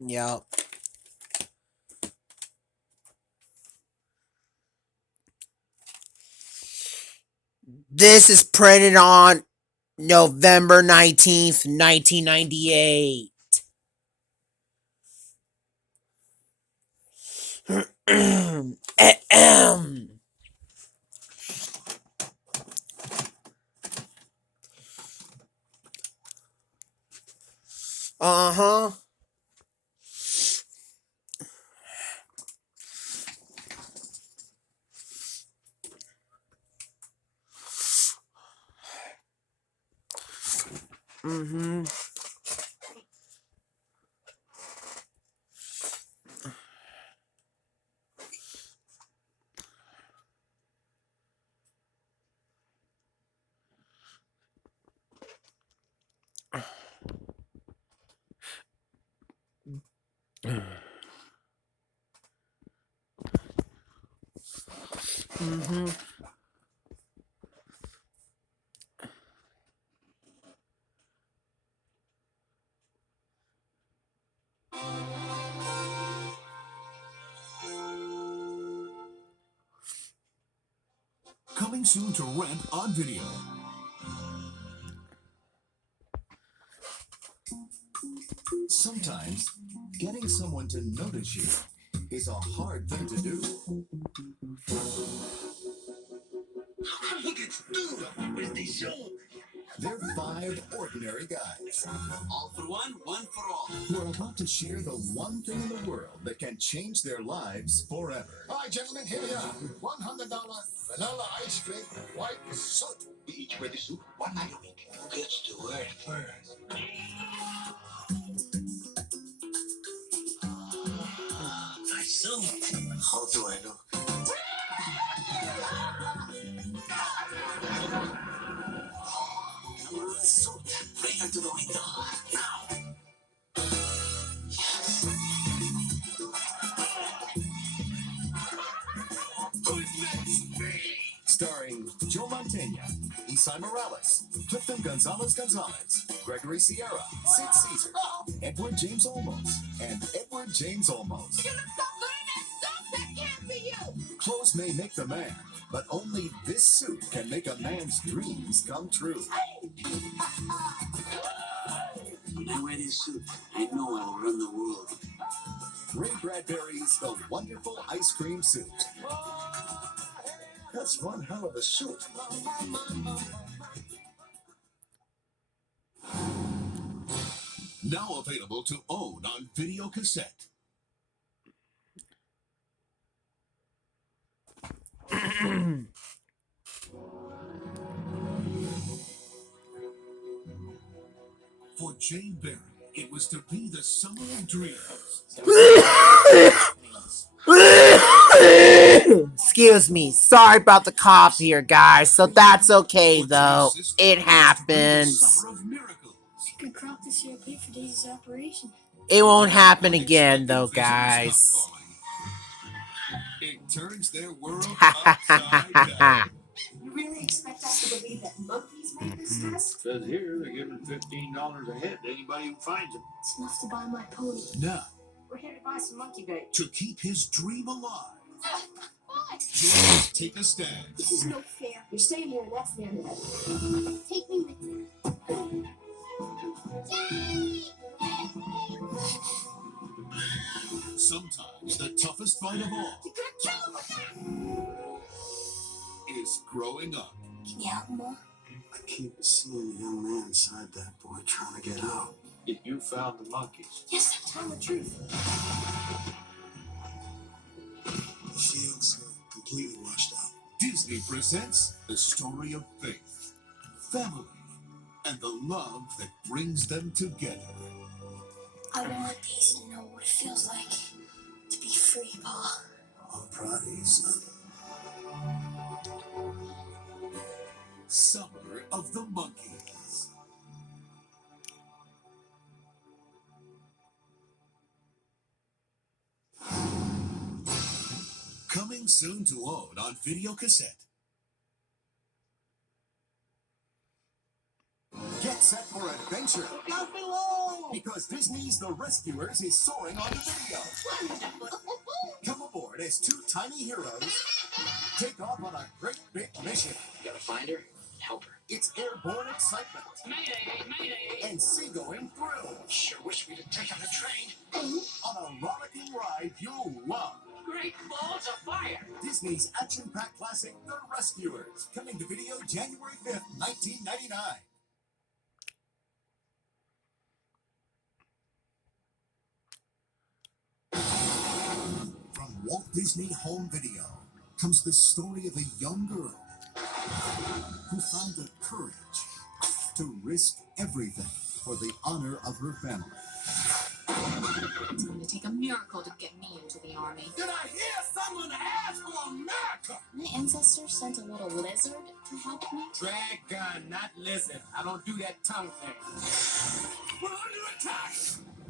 Yep. This is printed on November 19th, 1998. Ahem. Uh-huh. Mm-hmm. Mm-hmm. Coming soon to rent on video. Sometimes, getting someone to notice you is a hard thing to do. Look at Stu with the show. They're five ordinary guys. All for one, one for all. Who are about to share the one thing in the world that can change their lives forever. All right, gentlemen, here we are. $100 vanilla ice cream, white suit. You each wear the suit. What are you thinking? Who gets to wear it first? My suit. How do I look? Come on, suit. Bring her to the window. Now. Who's next? Me. Starring Joe Mantegna, Isai Morales, Clifton Gonzalez, Gregory Sierra, Sid Caesar, Edward James Olmos, and Edward James Olmos. You're gonna stop wearing that stuff? That can't be you! Clothes may make the man, but only this suit can make a man's dreams come true. When I wear this suit, I know I will run the world. Ray Bradbury's The Wonderful Ice Cream Suit. That's one hell of a suit. Now available to own on video cassette. For Jane Berry, it was to be the summer of dreams. Excuse me. Sorry about the cough here, guys. So that's okay, though. It happens. Summer of miracles. You could crop this year, pay for Daisy's operation. It won't happen again, though, guys. It turns their world upside down. You really expect us to believe that monkeys make this test? Says here they're giving $15 a head to anybody who finds them. It's enough to buy my pony. Now, We're here to buy some monkey bait. to keep his dream alive, What? Joe must take a stand. This is no fair. You're staying here and that's the end of it. Take me with you. Sometimes the toughest fight of all You could have killed him with that! is growing up. Can you help more? I keep seeing a young man inside that boy trying to get out. If you found the monkeys. Yes, tell the truth. He feels completely washed out. Disney presents the story of faith, family, and the love that brings them together. I want Daisy to know what it feels like to be free, Pa. I'm proud of you, son. Summer of the Monkeys. Coming soon to own on video cassette. Get set for adventure. Down below! Because Disney's The Rescuers is soaring on the video. Wonderful. Come aboard as two tiny heroes take off on a great big mission. You gotta find her, help her. It's airborne excitement Mayday, mayday! and seagoing thrill Sure wish we'd have taken the train. on a rollicking ride you'll love. Great balls of fire! Disney's action-packed classic, The Rescuers, coming to video January 5th, 1999. From Walt Disney Home Video comes the story of a young girl who found the courage to risk everything for the honor of her family. It's going to take a miracle to get me into the army. Did I hear someone ask for America? My ancestors sent a little lizard to help me. Dragon, not lizard. I don't do that tongue thing. We're under attack!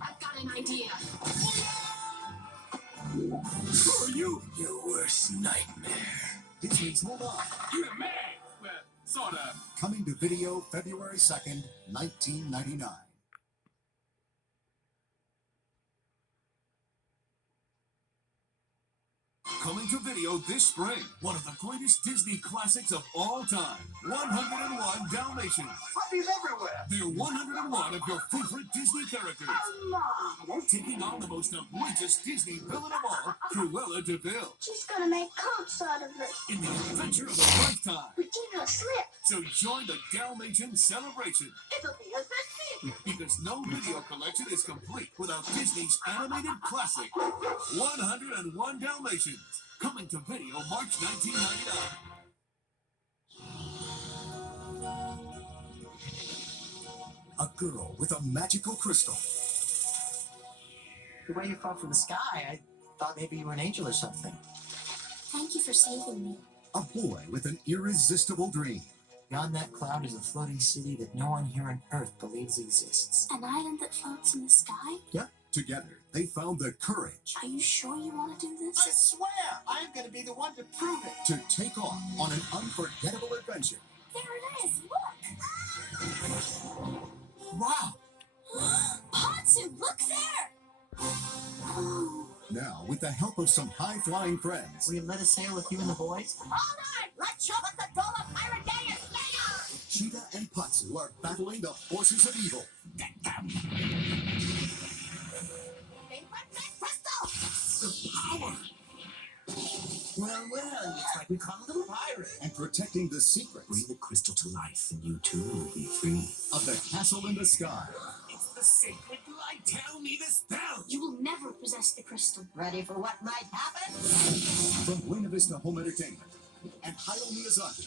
I've got an idea. Who are you? Your worst nightmare. Disney's Hold On. You the man! Well, sort of. Coming to video February 2nd, 1999. Coming to video this spring, one of the greatest Disney classics of all time, 101 Dalmatians. Puppies everywhere! They're 101 of your favorite Disney characters, taking on the most outrageous Disney villain of all, Cruella de Vil, She's gonna make coats out of it. in the adventure of a lifetime. Regina, slip. So join the Dalmatian celebration, It'll be a success. because no video collection is complete without Disney's animated classic, 101 Dalmatians, coming to video March 1999. A girl with a magical crystal. The way you fell from the sky, I thought maybe you were an angel or something. Thank you for saving me. A boy with an irresistible dream. Beyond that cloud is a floating city that no one here on Earth believes exists. An island that floats in the sky? Yep. Together, they found the courage Are you sure you want to do I this? swear, I'm gonna be the one to prove it. to take off on an unforgettable adventure. There it is, look! Wow! Patsu, look there! Oh. Now, with the help of some high-flying friends, Will you let us sail with you and the boys? Hold on! Let's show what the goal of Pirate Day is later! Cheetah and Patsu are battling the forces of evil. They went that crystal! The power! Well, looks like we caught a little pirate. And protecting the secrets Bring the crystal to life, and you too will be free. of the castle in the sky. It's the sacred light. Tell me the spell. You will never possess the crystal. Ready for what might happen? From Buena Vista Home Entertainment and Hayao Miyazaki.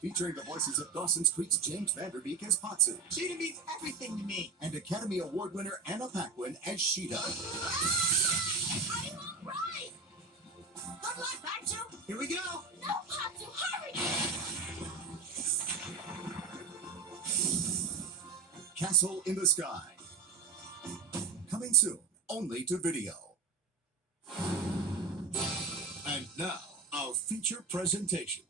Featuring the voices of Dawson's Creek's James Vanderbeek as Patsu Cheetah means everything to me. and Academy Award winner Anna Paquin as Sheeta. I won't rise! Good luck, Patsu! Here we go. No, Patsu, hurry! Castle in the Sky. Coming soon, only to video. And now, our feature presentation.